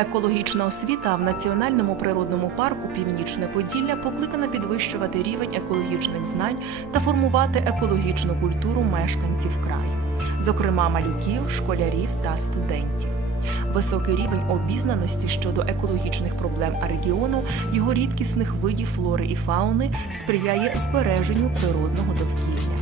Екологічна освіта в Національному природному парку Північне Поділля покликана підвищувати рівень екологічних знань та формувати екологічну культуру мешканців краю, зокрема малюків, школярів та студентів. Високий рівень обізнаності щодо екологічних проблем регіону, його рідкісних видів флори і фауни сприяє збереженню природного довкілля.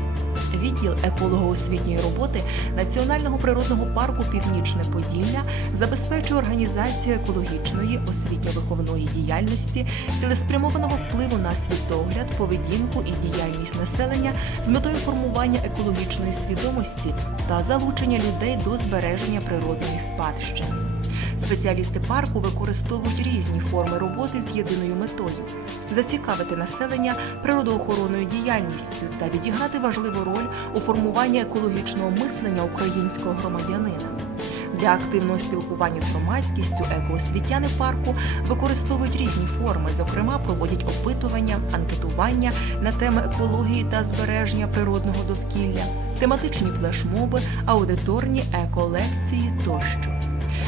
Відділ еколого-освітньої роботи Національного природного парку Північне Поділля забезпечує організацію екологічної освітньо-виховної діяльності, цілеспрямованого впливу на світогляд, поведінку і діяльність населення з метою формування екологічної свідомості та залучення людей до збереження природної спадщини. Спеціалісти парку використовують різні форми роботи з єдиною метою зацікавити населення природоохоронною діяльністю та відіграти важливу роль у формуванні екологічного мислення українського громадянина. Для активного спілкування з громадськістю екоосвітяни парку використовують різні форми, зокрема проводять опитування, анкетування на теми екології та збереження природного довкілля, тематичні флешмоби, аудиторні еколекції тощо.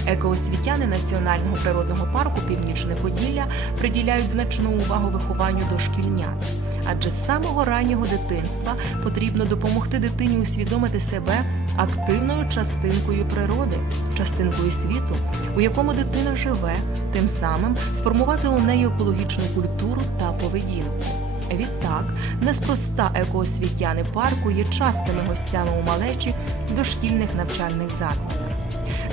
Екоосвітяни Національного природного парку Північне Поділля приділяють значну увагу вихованню дошкільнят. Адже з самого раннього дитинства потрібно допомогти дитині усвідомити себе активною частинкою природи, частинкою світу, у якому дитина живе, тим самим сформувати у неї екологічну культуру та поведінку. Відтак, неспроста екоосвітяни парку є частими гостями у малечі дошкільних навчальних закладах.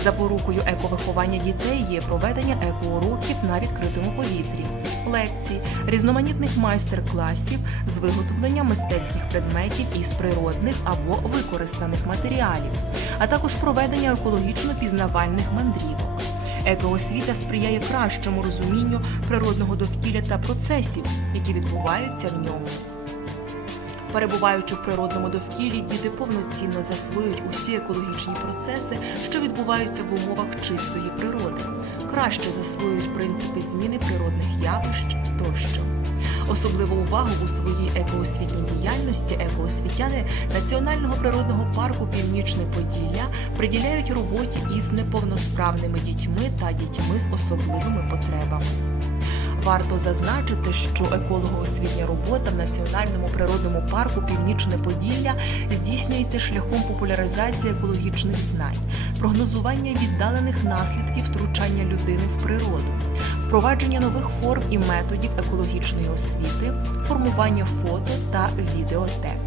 Запорукою ековиховання дітей є проведення екоуроків на відкритому повітрі, лекцій, різноманітних майстер-класів з виготовлення мистецьких предметів із природних або використаних матеріалів, а також проведення екологічно-пізнавальних мандрівок. Екоосвіта сприяє кращому розумінню природного довкілля та процесів, які відбуваються в ньому. Перебуваючи в природному довкіллі, діти повноцінно засвоюють усі екологічні процеси, що відбуваються в умовах чистої природи, краще засвоюють принципи зміни природних явищ тощо. Особливу увагу у своїй екоосвітній діяльності екоосвітяни Національного природного парку Північне Поділля приділяють роботі із неповносправними дітьми та дітьми з особливими потребами. Варто зазначити, що еколого-освітня робота в Національному природному парку Північне Поділля здійснюється шляхом популяризації екологічних знань, прогнозування віддалених наслідків втручання людини в природу, впровадження нових форм і методів екологічної освіти, формування фото та відеотек.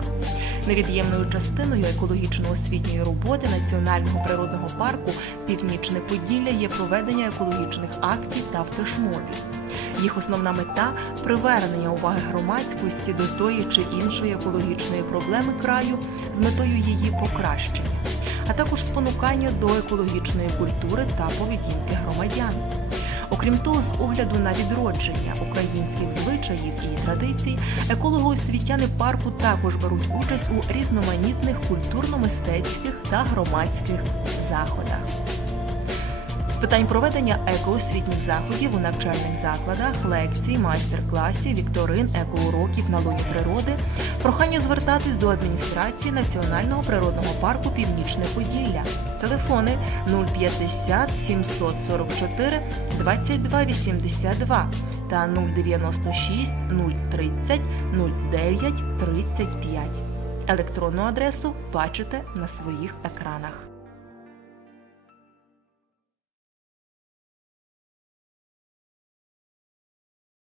Невід'ємною частиною екологічно-освітньої роботи Національного природного парку Північне Поділля є проведення екологічних акцій та флешмобів. Їх основна мета привернення уваги громадськості до тої чи іншої екологічної проблеми краю з метою її покращення, а також спонукання до екологічної культури та поведінки громадян. Окрім того, з огляду на відродження українських звичаїв і традицій, еколого-освітяни парку також беруть участь у різноманітних культурно-мистецьких та громадських заходах. Питань проведення екоосвітніх заходів у навчальних закладах, лекцій, майстер-класів, вікторин, екоуроків на луні природи, прохання звертатись до адміністрації Національного природного парку Північне Поділля. Телефони 050 744 22 82 та 096 030 09 35. Електронну адресу бачите на своїх екранах.